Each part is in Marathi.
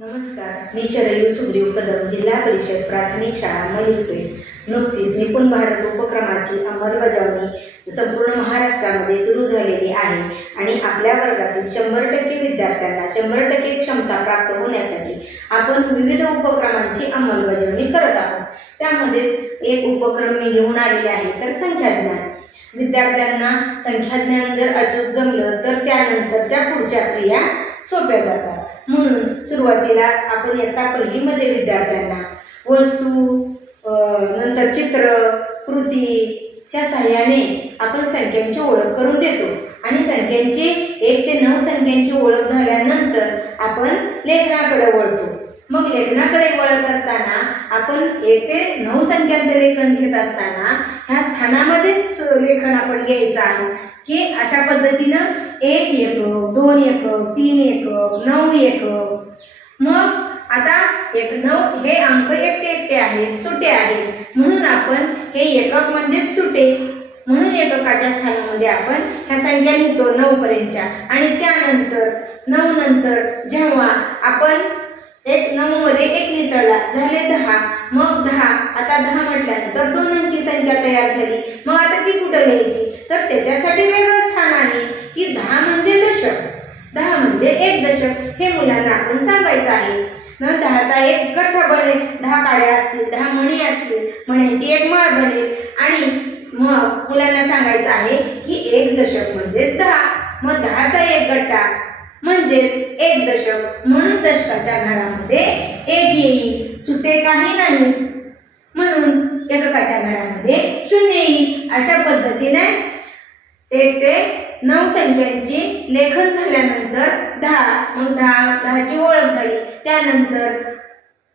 नमस्कार, मी शरयू सुग्रीव कदम, जिल्हा परिषद प्राथमिक शाळा मलिकपेठ. नुकतीच निपुण भारत उपक्रमाची अंमलबजावणी संपूर्ण महाराष्ट्रामध्ये सुरू झालेली आहे आणि आपल्या वर्गातील 100% विद्यार्थ्यांना 100% क्षमता प्राप्त होण्यासाठी आपण विविध उपक्रमांची अंमलबजावणी करत आहोत. त्यामध्ये एक उपक्रम मी घेऊन आलेले आहे, तर संख्याज्ञान. विद्यार्थ्यांना संख्याज्ञान जर अचूक जमलं तर त्यानंतरच्या पुढच्या क्रिया सोप्या जातात. म्हणून सुरुवातीला आपण इयत्ता पहिलीमध्ये विद्यार्थ्यांना वस्तू, नंतर चित्र, कृतीच्या सहाय्याने आपण संख्यांची ओळख करून देतो आणि संख्यांची 1 ते 9 संख्यांची ओळख झाल्यानंतर आपण लेखनाकडे वळतो. मग लेखनाकडे वळत असताना आपण 1 ते 9 संख्यांचे लेखन घेत असताना ह्या स्थानामध्येच लेखन आपण घ्यायचं आहे की अशा पद्धतीनं 1 एकक, 2 एकक, 3 एकक, 9 एकक. मग आता 1, 9 हे अंक एकटे आहेत, सुटे आहेत, म्हणून आपण हे एकक म्हणजेच सुटे, म्हणून एककाच्या स्थानामध्ये आपण ह्या संख्या लिहितो 9 पर्यंतच्या. आणि त्यानंतर 9 नंतर जेव्हा आपण 9 मध्ये 1 मिसळला, झाले 10. मग 10, आता 10 म्हटल्यानंतर 2 अंकी संख्या तयार झाली. मग आता ती कुठं लिहायची, तर त्याच्यासाठी वेगळं स्थान आहे की 10 म्हणजे दशक, 10 म्हणजे 1 दशक, हे मुलांना आपण सांगायचं आहे. मग 10चा एक गठ्ठा बनेल, 10 काड्या असतील, 10 मणी असतील, मण्यांची एक माळ बनेल आणि मग मुलांना सांगायचं आहे की 1 दशक म्हणजेच 10. मग 10चा एक गठ्ठा म्हणजेच 1 दशक, म्हणून दशकाच्या घरामध्ये 1 येईल, सुटे काही नाही, म्हणून एककाच्या घरामध्ये 0 येईल. अशा पद्धतीने 1 ते 9 संख्यांची लेखन झाल्यानंतर 10, मग 10ची ओळख झाली, त्यानंतर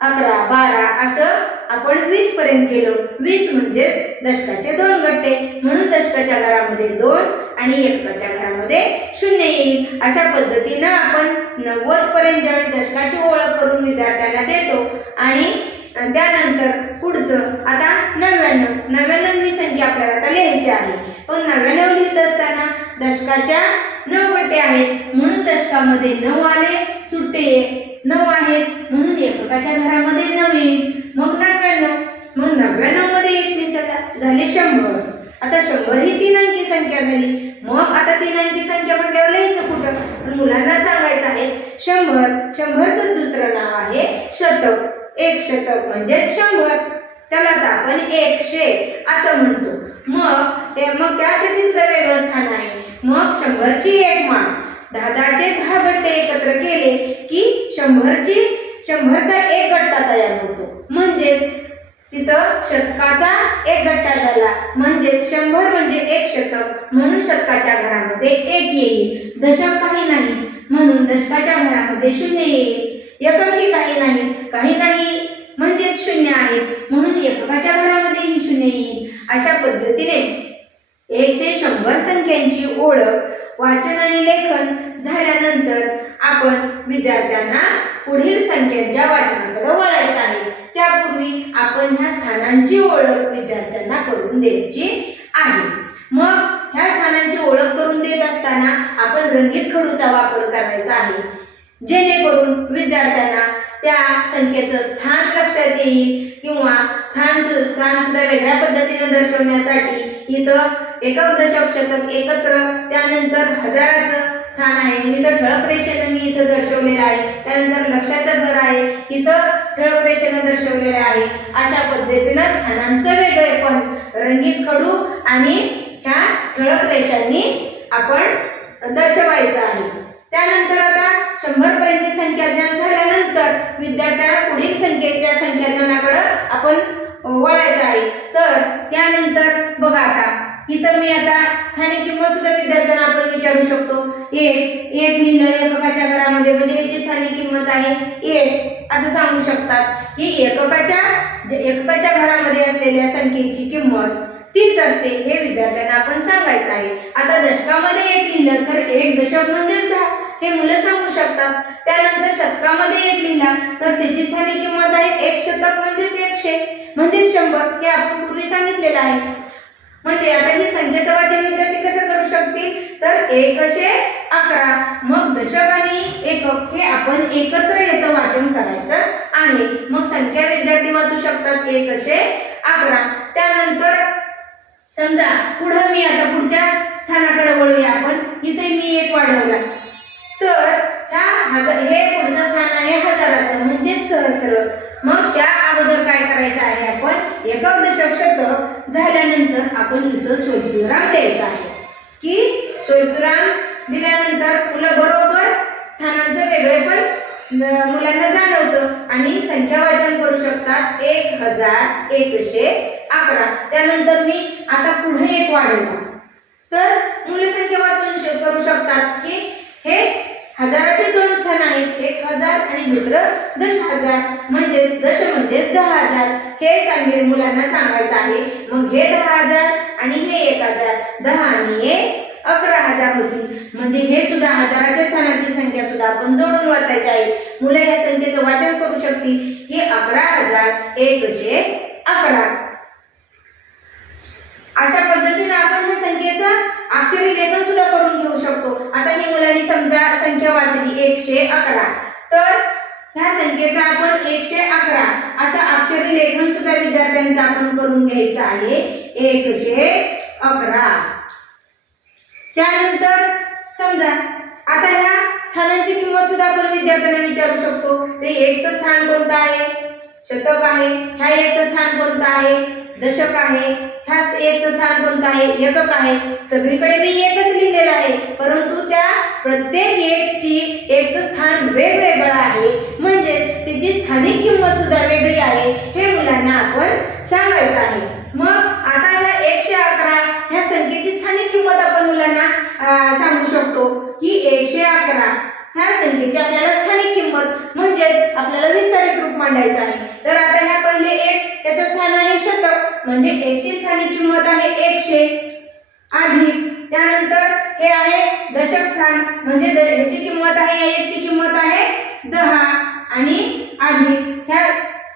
11, 12 असं आपण 20 पर्यंत गेलो. 20 म्हणजेच दशकाचे 2 गठ्ठे, म्हणून दशकाच्या घरामध्ये 2 आणि एककाच्या घरामध्ये 0 येईल. अशा पद्धतीनं आपण 90 पर्यंत ज्यावेळी दशकाची ओळख करून विद्यार्थ्यांना देतो आणि त्यानंतर पुढचं आता 99 ही संख्या आपल्याला आता लिहायची आहे. पण 99 लिहित असताना दशकाच्या 9 गठ्ठे आहेत, म्हणून दशकामध्ये 9 आले, सुटे 9 आहेत, म्हणून एककाच्या घरामध्ये 9 येईल. मग 99, मग 99 मध्ये 1 मिसळला, झाले 100. आता 100 ही 3 अंकी संख्या झाली. मग आता 3 अंकी संख्या म्हटल्यावर लिहायचं कुठं, पण मुलांना सांगायचं आहे 100चं दुसरं नाव आहे शतक. 1 शतक म्हणजे 100, त्यालाच आपण 100 असं म्हणतो. मग त्यासाठी सुद्धा वेगळं स्थान आहे. मग 100ची एक माळ, 10चे 10 गठ्ठे एकत्र केले की 100चा एक गठ्ठा तयार होतो, म्हणजेच तिथं शतकाचा एक गठ्ठा झाला, म्हणजे 100 म्हणजे 1 शतक, म्हणून शतकाच्या घरामध्ये 1 येईल. दशक काही नाही, म्हणून दशकाच्या घरामध्ये 0 येईल. एककही काही नाही म्हणजेच 0 आहे, म्हणून एककाच्या घरामध्येही 0 येईल. अशा पद्धतीने 1 ते 100 संख्यांची ओळख, वाचन आणि लेखन झाल्यानंतर आपण विद्यार्थ्यांना पुढील संख्यांच्या वाचनाकडे वळायचं आहे. त्यापूर्वी आपण ह्या स्थानांची ओळख विद्यार्थ्यांना करून द्यायची आहे. मग ह्या स्थानांची ओळख करून देत असताना आपण रंगीत खडूचा वापर करायचा आहे, जेणेकरून विद्यार्थ्यांना त्या संख्येचं स्थान लक्षात येईल किंवा स्थान सुद्धा वेगळ्या पद्धतीने दर्शवण्यासाठी इथं एकक, दशक, शतक एकत्र, त्यानंतर हजाराचं स्थान आहे, इथं ठळक रेषेने मी इथं दर्शवलेलं आहे, त्यानंतर लक्षाचं घर आहे, इथं ठळक रेषेने दर्शवलेलं आहे. अशा पद्धतीनं स्थानांचं वेगळेपण रंगीत खडू आणि ह्या ठळक रेषांनी आपण दर्शवायचं आहे. त्यानंतर आता 100 पर्यंतचे संख्याज्ञान झाल्यानंतर विद्यार्थ्यांना पुढील संख्येच्या संख्याज्ञानाकडे आपण वळायचं आहे. तर त्यानंतर बघा, आता तिथं मी आता स्थानिक किंमत सुद्धा विद्यार्थ्यांना आपण विचारू शकतो. 1 लिहिलं एककाच्या घरामध्ये, म्हणजे याची स्थानिक किंमत आहे 1 असं सांगू शकतात की एककाच्या घरामध्ये असलेल्या संख्येची किंमत तीच असते, हे विद्यार्थ्यांना आपण सांगायचं आहे. आता दशकामध्ये 1 लिहिलं तर 1 दशक म्हणजेच 10, हे मुलं सांगू शकतात. त्यानंतर शतकामध्ये 1 लिहिला तर त्याची स्थानिक किंमत आहे 1 शतक म्हणजेच 100 म्हणजेच 100, हे आपण पूर्वी सांगितलेलं आहे. म्हणजे आता ही संख्येचं वाचन विद्यार्थी कसं करू शकतील, तर 1 11, मग दशक आणि एकक हे आपण एकत्र याचं वाचन 1 11. त्यानंतर समजा पुढे मी आता पुढच्या स्थानाकडे वळूया आपण. इथे मी 1 वाढवला तर हे पुढचं स्थान आहे हजाराचं म्हणजेच सहस्र. मग त्या अगोदर काय करायचं आहे आपण एकक दशक शतक झाल्यानंतर आपण इथं स्वल्पविराम द्यायचा आहे की स्वल्पविराम दिल्यानंतर मुलं बरोबर स्थानांचं वेगळेपण मुलांना जाणवतं आणि संख्या वाचन करू शकतात 1111. त्यानंतर मी आता पुढे 1 वाढवला तर मुले संख्या वाचून करू शकतात की हे हजाराचे 2 स्थान आहेत, 1000 आणि दुसरं 10,000 म्हणजे दश म्हणजे 10,000. हे मुलांना सांगायचं आहे. मग हे 10,000 आणि हे 1000, 10 आणि 1 11,000 होती. म्हणजे हे सुद्धा हजाराच्या स्थानातील संख्या सुद्धा आपण जोडून वाचायची आहे. मुलं या संख्येचं वाचन करू शकतील की 11,111. अशा पद्धतीने आपण या संख्येचं अक्षरी लेखन सुद्धा करून घेऊ शकतो. आता ही मुलांनी समजा संख्या वाचली 111 तर ह्या संख्येचा आपण 111 असं अक्षरी लेखन सुद्धा विद्यार्थ्यांचं आपण करून घ्यायचं आहे 111. त्यानंतर समजा आता ह्या स्थानांची किंमत सुद्धा आपण विद्यार्थ्यांना विचारू शकतो. ते 1चं स्थान कोणतं आहे? शतक आहे. ह्या 1चं स्थान कोणतं आहे? दशक आहे. ह्या 1चं स्थान कोणतं आहे? एकक आहे. सगळीकडे मी 1च लिहिलेलं आहे परंतु त्या प्रत्येक 1चं स्थान वेगवेगळं आहे म्हणजे त्याची स्थानिक किंमत सुद्धा वेगळी आहे. हे मुलांना आपण सांगायचं आहे. मग आता ह्या 111 ह्या संख्येची स्थानिक किंमत आपण मुलांना सांगू शकतो की 111 ह्या संख्येची आपल्याला स्थानिक किंमत म्हणजे आपल्याला विस्तारित रूप मांडायचं आहे. तर आता ह्या पहिले 1 याचं स्थान आहे शतक म्हणजे 1ची स्थानिक किंमत आहे 100 अधिक त्यानंतर हे आहे दशक स्थान म्हणजे ह्याची किंमत आहे 1ची किंमत आहे 10 आणि अधिक ह्या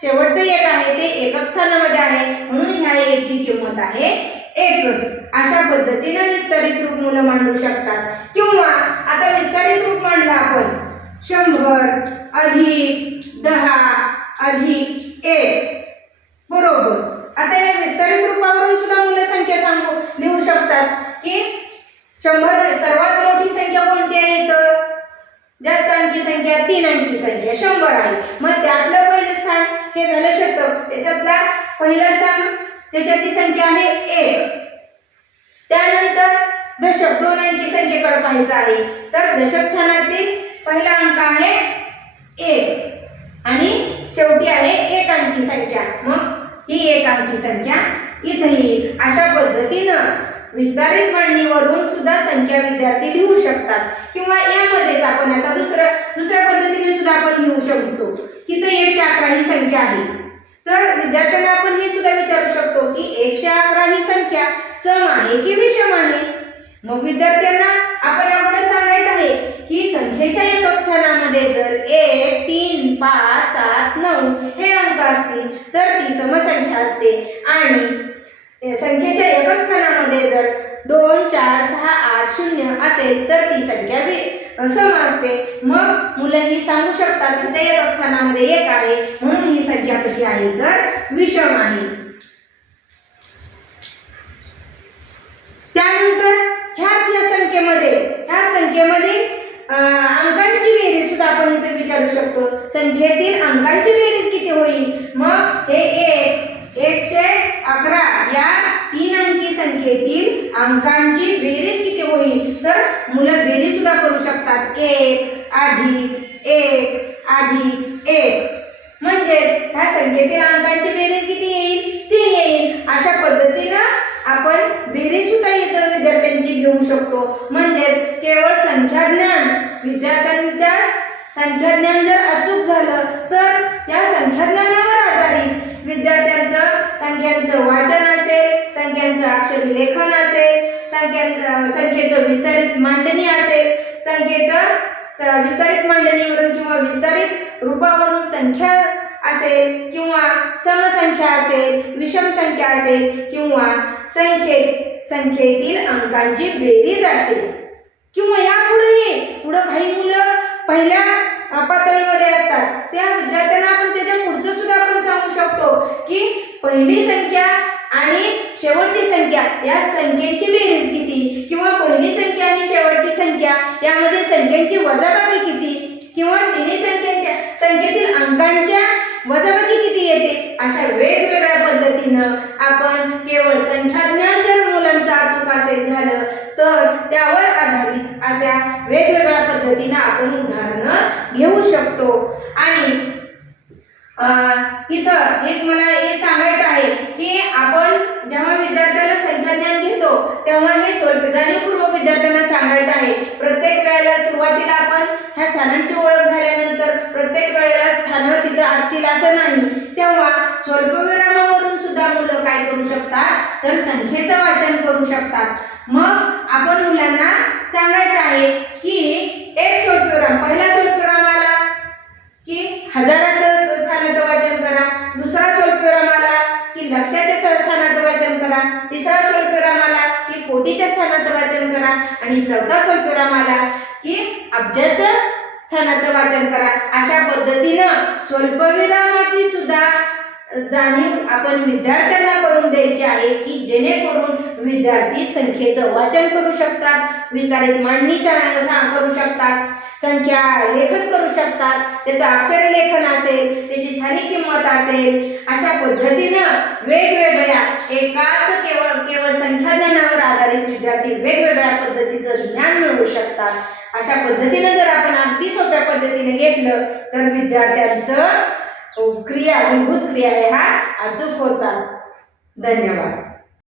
शेवटचं 1 आहे ते एकक स्थानामध्ये आहे म्हणून ह्या 1ची किंमत आहे 1च. अशा पद्धतीने विस्तारित रूप मुलं मांडू शकतात. किंवा आता विस्तारित रूप मांडलं आपण 100 अधिक 10 अधिक 1 बरोबर. आता या विस्तारित रूपावरून सुद्धा मुलं संख्या लिहू शकतात की 100 सर्वात मोठी संख्या कोणती आहे? तर जास्त अंकी संख्या 3 अंकी संख्या 100 आहे. मग त्यातलं पहिलं स्थान हे झालं शतक. त्याच्यातला पहिलं स्थान त्याच्यातली संख्या आहे 1. त्यानंतर दशक 2 अंकी संख्येकडे पाहायचं आहे तर दशक स्थानातील पहिला अंक आहे 1 आणि शेवटी आहे 1 अंकी संख्या. मग ही 1 अंकी संख्या इथे येईल. अशा पद्धतीनं विस्तारित मांडणीवरून सुद्धा संख्या विद्यार्थी लिहू शकतात. किंवा यामध्येच आपण आता दुसऱ्या पद्धतीने सुद्धा आपण लिहू शकतो की ते 111 ही संख्या आहे. तर विद्यार्थ्यांना आपण हे सुद्धा विचारू शकतो की 111 ही संख्या सम आहे की विषम आहे. मग विद्यार्थ्यांना आपण अगोदर सांगायचं आहे की संख्येच्या एकक स्थानामध्ये जर 1 3 5 7 9 हे अंक असतील तर ती समसंख्या असते आणि संख्येच्या एकक स्थानामध्ये जर 2 4 6 8 0 असेल तर ती संख्या सम असते. मग मुलांनी सांगू शकतात त्यांच्या एकक स्थानामध्ये 1 आहे म्हणून ही संख्या कशी आहे तर विषम आहे. त्यानंतर ह्याच या संख्येमध्ये अंकांची बेरीज सुद्धा आपण इथे विचारू शकतो. संख्येतील अंकांची बेरीज किती होईल? मग हे 111 या 3 अंकी संख्येतील अंकांची बेरीज किती होईल? तर मुलं बेरीज सुद्धा करू शकतात 1 अधिक 1 अधिक 1 म्हणजे ह्या संख्येतील अंकांची बेरीज किती येईल? 3 येईल. अशा पद्धतीनं आपण बेरीज सुद्धा इतर विद्यार्थ्यांची घेऊ शकतो. म्हणजे केवळ संख्याज्ञान विद्यार्थ्यांच्या संख्याज्ञान जर अचूक झालं तर त्या संख्याज्ञानावर आधारित विद्यार्थ्यांचं संख्यांचं वाचन असेल, संख्यांचं अक्षरी लेखन असेल, संख्येचं विस्तारित मांडणी असेल, संख्येचं विस्तारित मांडणीवरून किंवा विस्तारित रूपावरून संख्या असेल किंवा समसंख्या असेल, विषम संख्या असेल किंवा संख्येतील अंकांची बेरीज असेल किंवा पुढे काही मुलं पहिल्या पातळीमध्ये असतात त्या विद्यार्थ्यांना आपण त्याच्या पुढचं सुद्धा आपण सांगू शकतो की पहिली संख्या आणि शेवटची संख्या या संख्येची बेरीज किती, किंवा पहिली संख्या आणि शेवटची संख्या यामध्ये संख्यांची वजाबाकी किती, किंवा तिन्ही संख्येतील अंकांच्या वजाबाकी किती येते, अशा वेगवेगळ्या पद्धतीनं आपण केवळ संख्याज्ञान जर मुलांचं अचूक असेल झालं तर त्यावर आधारित अशा वेगवेगळ्या पद्धतीनं आपण उदाहरणं घेऊ शकतो. आणि इथं एक मला हे सांगायचं आहे की आपण जेव्हा विद्यार्थ्याला संख्याज्ञान घेतो तेव्हा हे जाणीवपूर्वक विद्यार्थ्यांना सांगायचं आहे. प्रत्येक वेळेला सुरुवातीला आपण ह्या स्थानांची ओळख झाल्यानंतर प्रत्येक वेळेला स्थानं तिथं असतील असं नाही. तेव्हा स्वल्पविरामावरून सुद्धा मुलं काय करू शकतात तर संख्येचं वाचन करू शकतात. मग आपण मुलांना सांगायचं आहे की एक स्वल्पविराम, पहिला स्वल्पविराम आला की हजाराचं स्थानाचं वाचन करा, दुसरा स्वल्पविराम आला की लक्षाच्या स्थानाचं वाचन करा, तिसरा स्वल्पविराम आला की कोटीच्या स्थानाचं वाचन करा, आणि चौथा स्वल्पविराम आला की अब्जाचं स्थानाचं वाचन करा. अशा पद्धतीनं स्वल्पविरामाची सुद्धा जाणीव आपण विद्यार्थ्यांना करून द्यायची आहे की जेणेकरून विद्यार्थी संख्येचं वाचन करू शकतात, विस्तारित मांडणी करू शकतात, संख्या लेखन करू शकतात, त्याचं अक्षर लेखन असेल, त्याची स्थानिक किंमत असेल. अशा पद्धतीनं वेगवेगळ्या केवळ संख्याज्ञानावर आधारित विद्यार्थी वेगवेगळ्या पद्धतीचं ज्ञान मिळवू शकतात. अशा पद्धतीनं जर आपण अगदी सोप्या पद्धतीने घेतलं तर विद्यार्थ्यांचं मूलभूत क्रिया ह्या अचूक होतात. धन्यवाद.